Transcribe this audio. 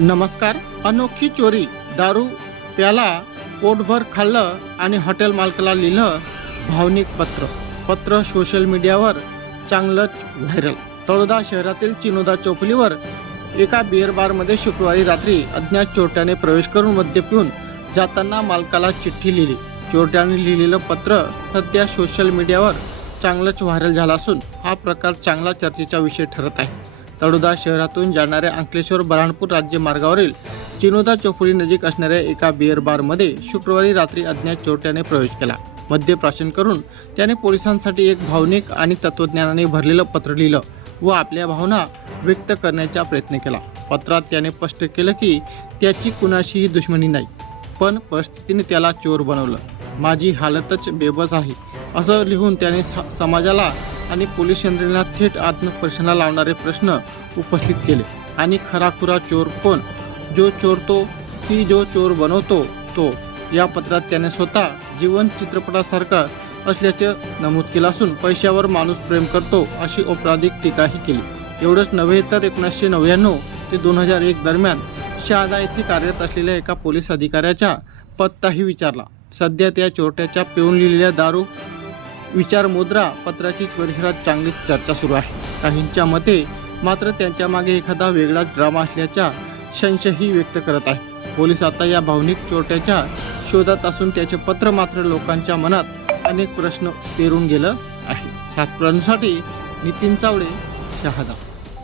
नमस्कार अनोखी चोरी दारू प्याला पोटभर खाल्लं आणि हॉटेल मालकाला लिहिलं भावनिक पत्र. पत्र सोशल मीडियावर चांगलंच व्हायरल. तळोदा शहरातील चिनोदा चौफलीवर एका बिअर बारमध्ये शुक्रवारी रात्री अज्ञात चोरट्याने प्रवेश करून मद्य पिऊन जाताना मालकाला चिठ्ठी लिहिली. चोरट्याने लिहिलेलं पत्र सध्या सोशल मीडियावर चांगलंच व्हायरल झाला असून हा प्रकार चांगला चर्चेचा विषय ठरत आहे. तळोदा शहरातून जाणाऱ्या अंकलेश्वर बऱ्हाणपूर राज्य मार्गावरील चिनोदा चौफुली नजीक असणाऱ्या एका बिअर बारमध्ये शुक्रवारी रात्री अज्ञात चोरट्याने प्रवेश केला. मद्य प्राशन करून त्याने पोलिसांसाठी एक भावनिक आणि तत्वज्ञानाने भरलेलं पत्र लिहिलं व आपल्या भावना व्यक्त करण्याचा प्रयत्न केला. पत्रात त्याने स्पष्ट केलं की त्याची कुणाशीही दुश्मनी नाही पण परिस्थितीने त्याला चोर बनवलं. माझी हालतच बेबस आहे असं लिहून त्याने स- समाजाला आणि पोलीस यंत्रणेला थेट आत्मपरीक्षणाला लावणारे प्रश्न उपस्थित केले. आणि खराखुरा चोर कोण? जो चोरतो की जो चोर बनवतो तो या पत्रात त्याने स्वतः जीवन चित्रपटासारखा असल्याचे नमूद केलं असून पैशावर माणूस प्रेम करतो अशी औपराधिक टीकाही केली. एवढंच नव्हे तर एकोणीसशे नव्याण्णव ते दोन हजार एक दरम्यान शहादा येथे कार्यरत असलेल्या एका पोलीस अधिकाऱ्याचा पत्ताही विचारला. सध्या त्या चोरट्याच्या पिऊन लिहिलेल्या दारू विचारमुद्रा पत्राची परिसरात चांगलीच चर्चा सुरू आहे. काहींच्या मते मात्र त्यांच्या मागे एखादा वेगळाच ड्रामा असल्याचा संशयही व्यक्त करत आहे. पोलीस आता या भावनिक चोरट्याच्या शोधात असून त्याचे पत्र मात्र लोकांच्या मनात अनेक प्रश्न पेरून गेलं आहे. सातपुरांसाठी नितीन चावडे शहादा.